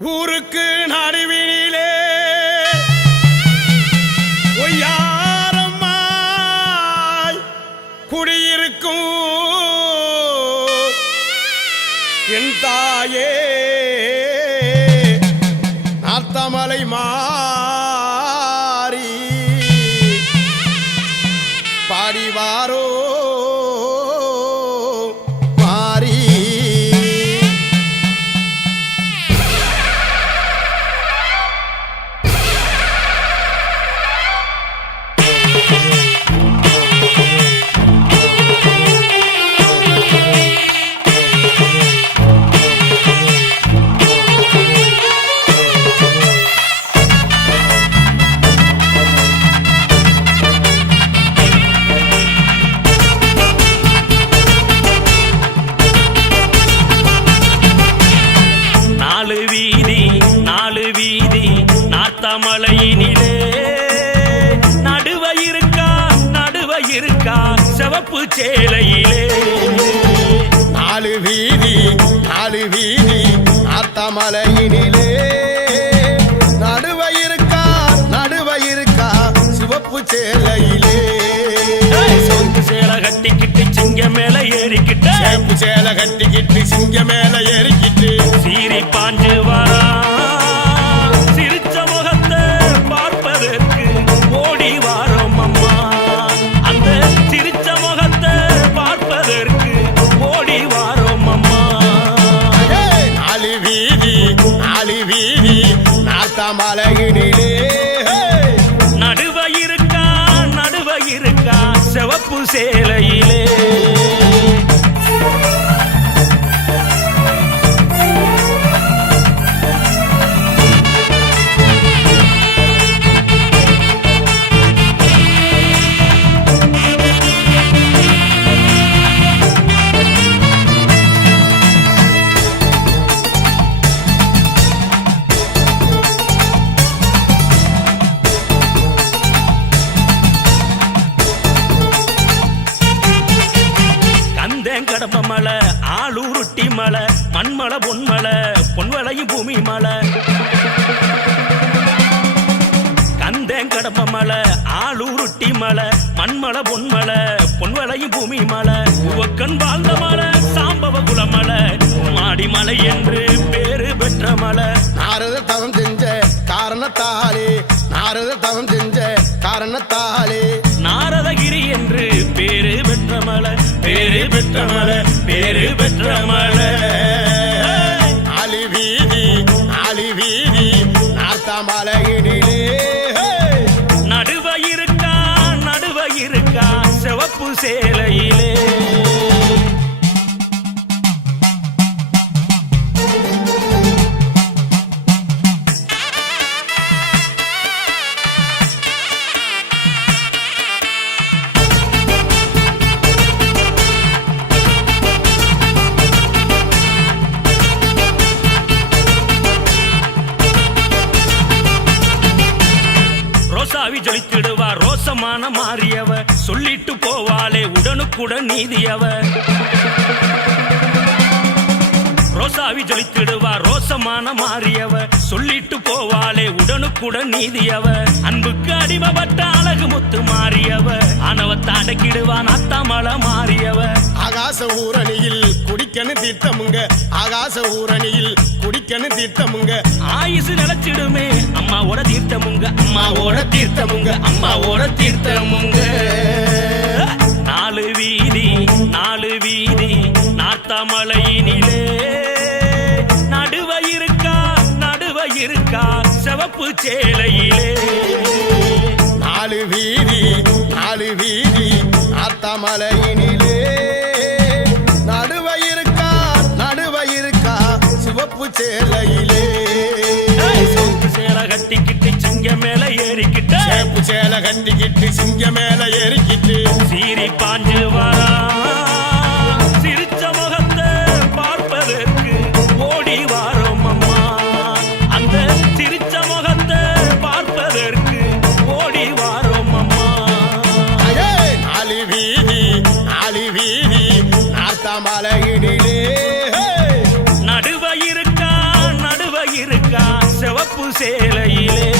ஊருக்கு நடுவினிலே ஒய்யாரம்மாய் குடியிருக்கும் என் தாயே நார்த்தமலை மாறி. பாடிவாரோ சிவப்பு சேலையிலே. நாலு வீதி நாலு வீதி நாத்தமலையினிலே நடுவ இருக்கா நடுவ இருக்கா சிவப்பு சேலையிலே. சொந்து சேலை கட்டிக்கிட்டு சிங்க மேல ஏறிக்கிட்ட. சேப்பு சேலை கட்டிக்கிட்டு சிங்க மேல ஏறிக்கிட்டு. சீறி பாஞ்சு காளி வீதி நாத்தமலையினிலே ஏய், நடுவ இருக்கா நடுவ இருக்கா சிவப்பு சேலையிலே. ஆளூருட்டி மலை மண்மலை பொன்மலை பொன்வளையும் பூமி மலை கந்தேங்கடம்ப மலை ஆளூருட்டி மலை மண்மலை பொன்மலை பொன்வளையும் பூமி மலை உவக்கன் வாழ்ந்த மலை சாம்பவ குலமலை. மாடி மலை என்று பேரு பெற்ற மலை. நாரத தவம் செஞ்ச காரணத்தாலே நாரத தவம் செஞ்ச காரணத்தாலே. பெற்ற மலை பேரு பெற்ற மலை நாலு வீதி நாலு வீதி நாத்தமலையினிலே நடுவ இருக்கா நடுவ இருக்கா சிவப்பு சேலையிலே. ஜொலித்திடுவா. ரோசமான மாறியவ சொல்லிட்டு போவாளே உடனுக்குடன் நீதியவ. ரோசாவி ஜொலித்திடுவா. ரோசமான மாறியவ சொல்லிட்டு போவாளே உடனுக்குடன் நீதியவ அன்புக்கு அடிமப்பட்ட அழகு முத்து மாறியவ ஆணவத்தை அடக்கிடுவா நாத்தாமல மாறியவ ஆகாச ஊரணியில் குடிக்கன்னு தீர்த்தமுங்க. ஆகாச ஊரணியில் குடிக்கன்னு தீர்த்தமுங்க. ஆயுசு நிலச்சிடுமே அம்மாவோட தீர்த்தமுங்க. அம்மாவோட தீர்த்தமுங்க அம்மாவோட தீர்த்தமுங்க. நாலு வீதி நாலு வீதி நாத்தாமலையினிலே இருக்கா சிவப்பு சேலையிலே? நாலு வீதி நாலு வீதி நாத்தமலையினிலே நடுவ இருக்கா நடுவ இருக்கா சிவப்பு சேலையிலே. சேலை கட்டிக்கிட்டு சிங்க மேல ஏறிக்கிட்ட. சேலை கட்டிக்கிட்டு சிங்க மேல ஏறிக்கிட்டு. சீறி பாஞ்சு வரா. சிவப்பு சேலையிலே